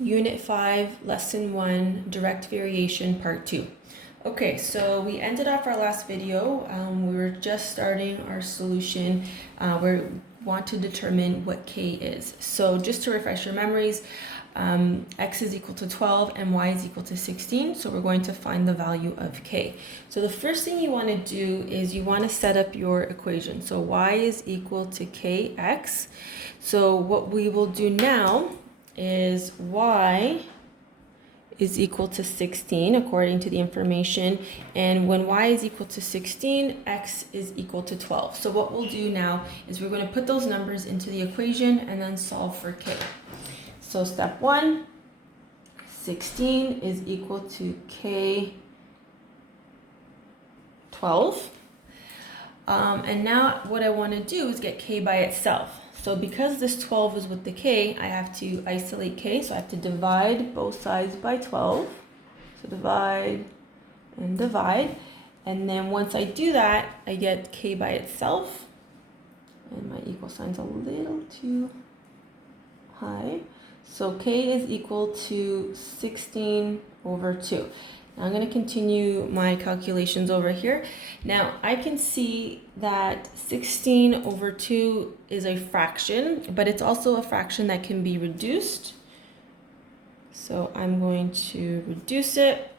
Unit 5, Lesson 1, Direct Variation, Part 2. Okay, so we ended off our last video. We were just starting our solution. We want to determine what k is. So just to refresh your memories, x is equal to 12 and y is equal to 16. So we're going to find the value of k. So the first thing you want to do is you want to set up your equation. So y is equal to kx. So what we will do now is y is equal to 16 according to the information, and when y is equal to 16, x is equal to 12. So what we'll do now is we're going to put those numbers into the equation and then solve for k. So step 1, 16 is equal to k 12. And now what I want to do is get k by itself. So because this 12 is with the k, I have to isolate k. So I have to divide both sides by 12. So divide and divide. And then once I do that, I get k by itself. And my equal sign's a little too high. So k is equal to 16 over 2. I'm going to continue my calculations over here. Now I can see that 16 over 2 is a fraction, but it's also a fraction that can be reduced. So I'm going to reduce it.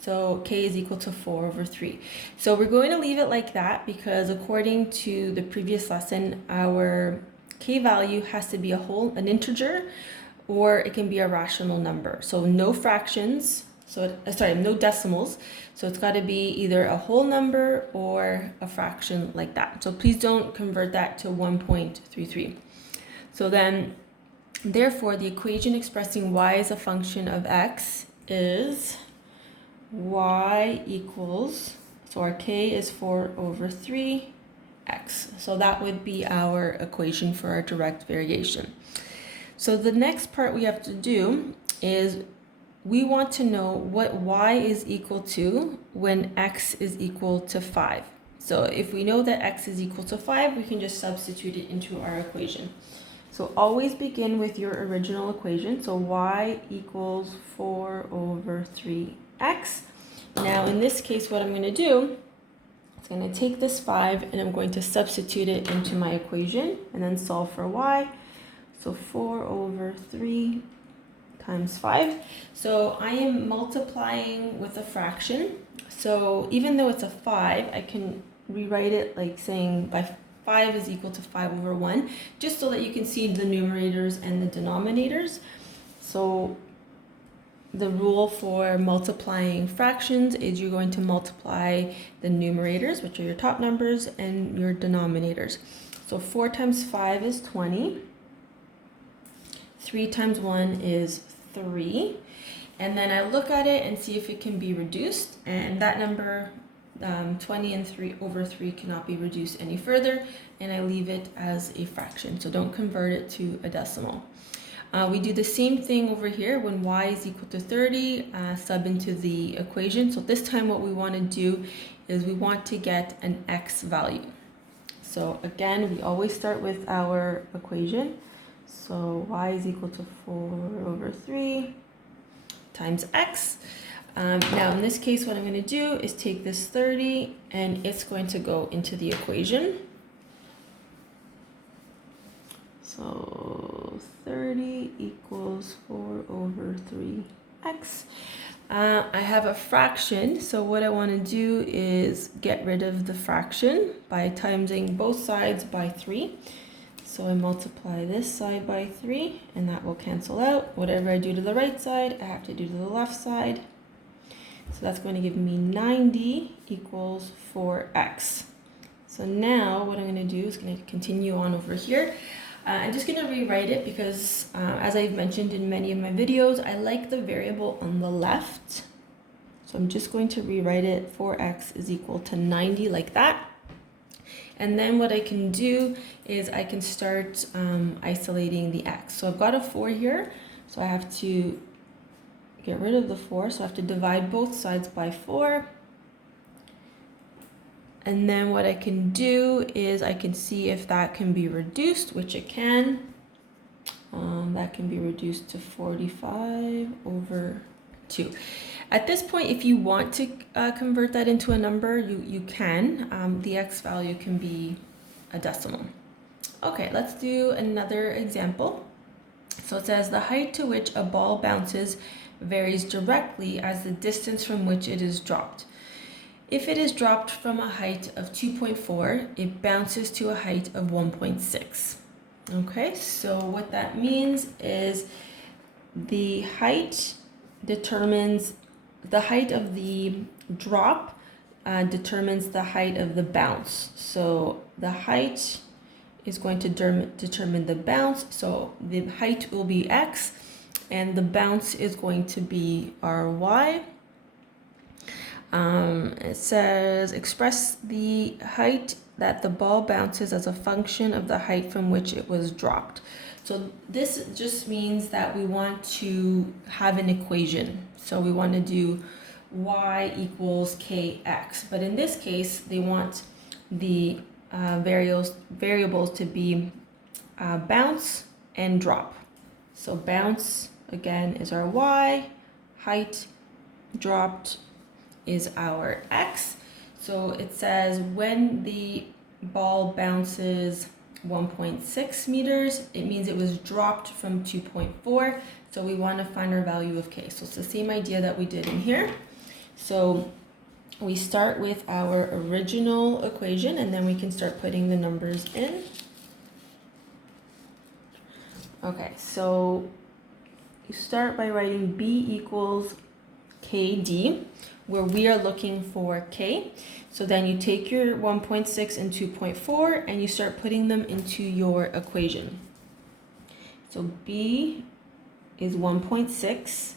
So k is equal to 4 over 3. So we're going to leave it like that because according to the previous lesson, our k value has to be an integer, or it can be a rational number. So no fractions. So, no decimals. So it's got to be either a whole number or a fraction like that. So please don't convert that to 1.33. So then, therefore, the equation expressing y as a function of x is y equals, so our k is 4 over 3x. So that would be our equation for our direct variation. So the next part we have to do is we want to know what y is equal to when x is equal to 5. So if we know that x is equal to 5, we can just substitute it into our equation. So always begin with your original equation. So y equals 4 over 3x. Now in this case, what I'm going to do is going to take this 5 and I'm going to substitute it into my equation and then solve for y. So 4 over 3 times 5. So I am multiplying with a fraction. So even though it's a 5, I can rewrite it like saying by 5 is equal to 5 over 1, just so that you can see the numerators and the denominators. So the rule for multiplying fractions is you're going to multiply the numerators, which are your top numbers, and your denominators. So 4 times 5 is 20. 3 times 1 is 3, and then I look at it and see if it can be reduced, and that number 20 and 3 over 3 cannot be reduced any further, and I leave it as a fraction, so don't convert it to a decimal. We do the same thing over here when y is equal to 30, sub into the equation. So this time what we want to do is we want to get an x value. So again, we always start with our equation. So y is equal to 4 over 3 times x. Now in this case, what I'm going to do is take this 30 and it's going to go into the equation. So 30 equals 4 over 3x. I have a fraction, so what I want to do is get rid of the fraction by timesing both sides by 3. So I multiply this side by 3, and that will cancel out. Whatever I do to the right side, I have to do to the left side. So that's going to give me 90 equals 4x. So now what I'm going to do is going to continue on over here. I'm just going to rewrite it because, as I've mentioned in many of my videos, I like the variable on the left. So I'm just going to rewrite it, 4x is equal to 90 like that. And then what I can do is I can start isolating the x. So I've got a 4 here, so I have to get rid of the 4. So I have to divide both sides by 4. And then what I can do is I can see if that can be reduced, which it can. That can be reduced to 45 over 2. At this point, if you want to convert that into a number, you can. The x value can be a decimal. Okay, let's do another example. So it says the height to which a ball bounces varies directly as the distance from which it is dropped. If it is dropped from a height of 2.4, it bounces to a height of 1.6. Okay, so what that means is the height determines the height of the drop determines the height of the bounce. So the height is going to determine the bounce. So the height will be x and the bounce is going to be our y. It says express the height that the ball bounces as a function of the height from which it was dropped. So this just means that we want to have an equation. So we want to do y equals kx. But in this case, they want the variables to be bounce and drop. So bounce, again, is our y, height dropped is our x. So it says when the ball bounces 1.6 meters, it means it was dropped from 2.4. So we want to find our value of k. So it's the same idea that we did in here. So we start with our original equation and then we can start putting the numbers in. Okay, so you start by writing b equals kd, where we are looking for k. So then you take your 1.6 and 2.4 and you start putting them into your equation. So b is 1.6,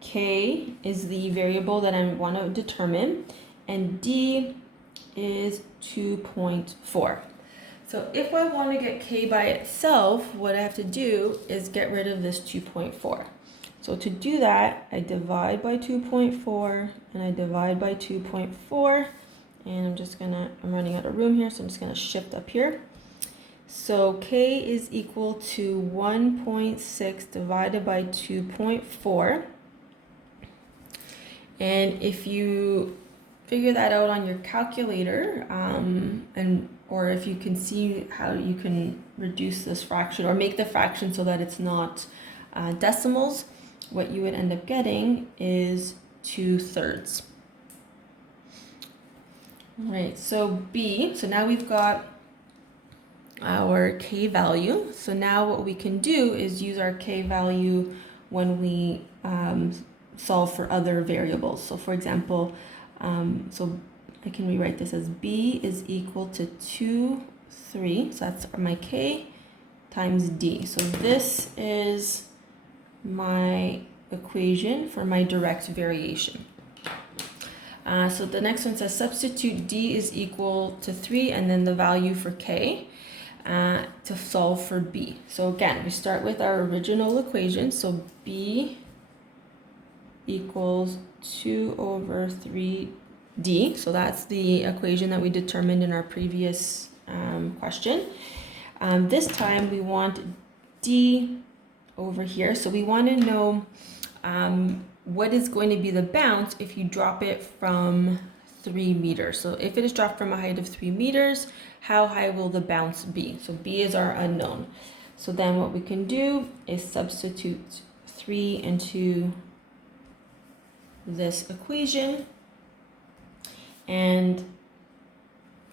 k is the variable that I want to determine, and d is 2.4. So if I want to get k by itself, what I have to do is get rid of this 2.4. So to do that, I divide by 2.4 and I divide by 2.4, and I'm running out of room here, so I'm just gonna shift up here. So k is equal to 1.6 divided by 2.4. And if you figure that out on your calculator, or if you can see how you can reduce this fraction or make the fraction so that it's not decimals, what you would end up getting is 2/3. All right, so b, so now we've got our k value. So now what we can do is use our k value when we solve for other variables. So for example, so I can rewrite this as b is equal to 2/3, so that's my k, times d. So this is my equation for my direct variation. So the next one says substitute d is equal to 3 and then the value for k to solve for b. So again, we start with our original equation. So b equals 2/3d. So that's the equation that we determined in our previous question. This time we want d over here. So we want to know what is going to be the bounce if you drop it from 3 meters. So if it is dropped from a height of 3 meters, how high will the bounce be? So b is our unknown. So then what we can do is substitute 3 into this equation, and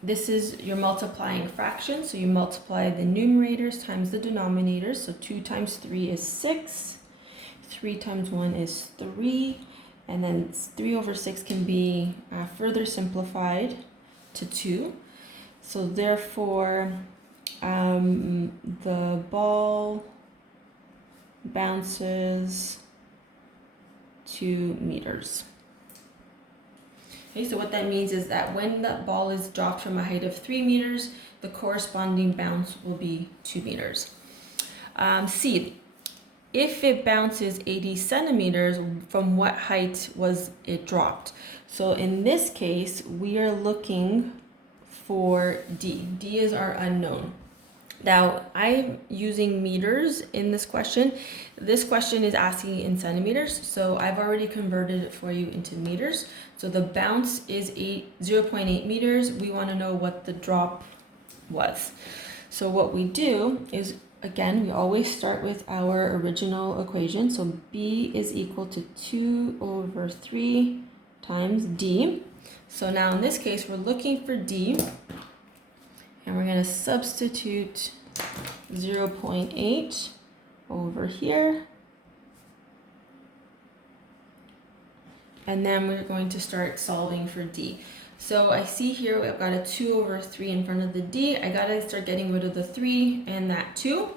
this is your multiplying fraction. So you multiply the numerators times the denominators. So 2 times 3 is 6. 3 times 1 is 3. And then 3/6 can be further simplified to 2. So therefore, the ball bounces 2 meters. Okay, so what that means is that when the ball is dropped from a height of 3 meters, the corresponding bounce will be 2 meters. C, if it bounces 80 centimeters, from what height was it dropped? So in this case, we are looking for D. D is our unknown. Now, I'm using meters in this question. This question is asking in centimeters, so I've already converted it for you into meters. So the bounce is 0.8 meters. We want to know what the drop was. So what we do is, again, we always start with our original equation. So B is equal to 2 over 3 times D. So now in this case, we're looking for D. And we're going to substitute 0.8 over here. And then we're going to start solving for D. So I see here I've got a 2 over 3 in front of the D. I got to start getting rid of the 3 and that 2.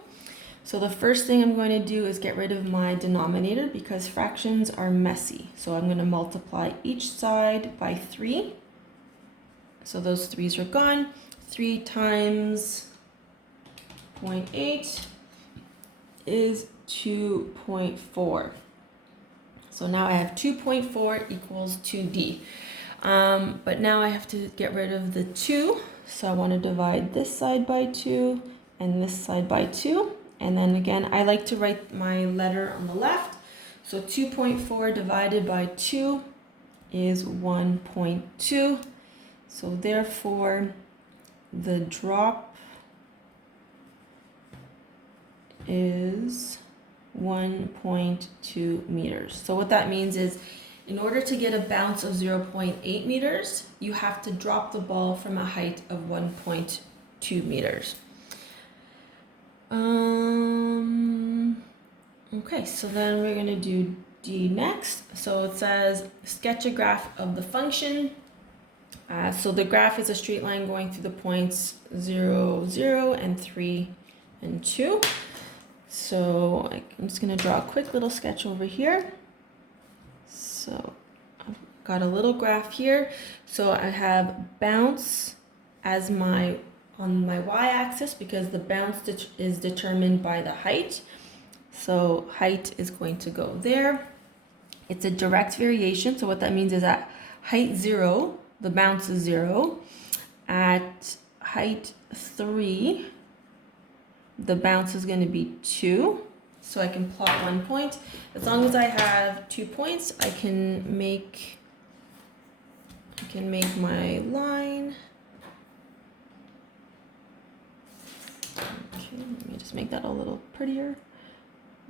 So the first thing I'm going to do is get rid of my denominator because fractions are messy. So I'm going to multiply each side by 3. So those 3's are gone. 3 times 0.8 is 2.4. So now I have 2.4 equals 2D. But now I have to get rid of the 2. So I want to divide this side by 2 and this side by 2. And then again, I like to write my letter on the left. So 2.4 divided by 2 is 1.2. So therefore, the drop is 1.2 meters. So what that means is in order to get a bounce of 0.8 meters, you have to drop the ball from a height of 1.2 meters. Okay, so then we're going to do D next. So it says sketch a graph of the function. So the graph is a straight line going through the points 0, 0, and 3, and 2. So I'm just going to draw a quick little sketch over here. So I've got a little graph here. So I have bounce as on my y-axis because the bounce is determined by the height. So height is going to go there. It's a direct variation. So what that means is at height 0, the bounce is 0. At height 3, the bounce is going to be 2. So I can plot 1 point. As long as I have 2 points, I can make my line. Okay, let me just make that a little prettier.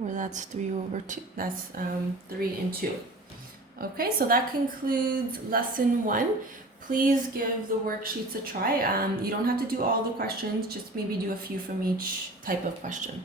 Or that's 3 over 2. That's 3 and 2. Okay, so that concludes lesson 1. Please give the worksheets a try. You don't have to do all the questions, just maybe do a few from each type of question.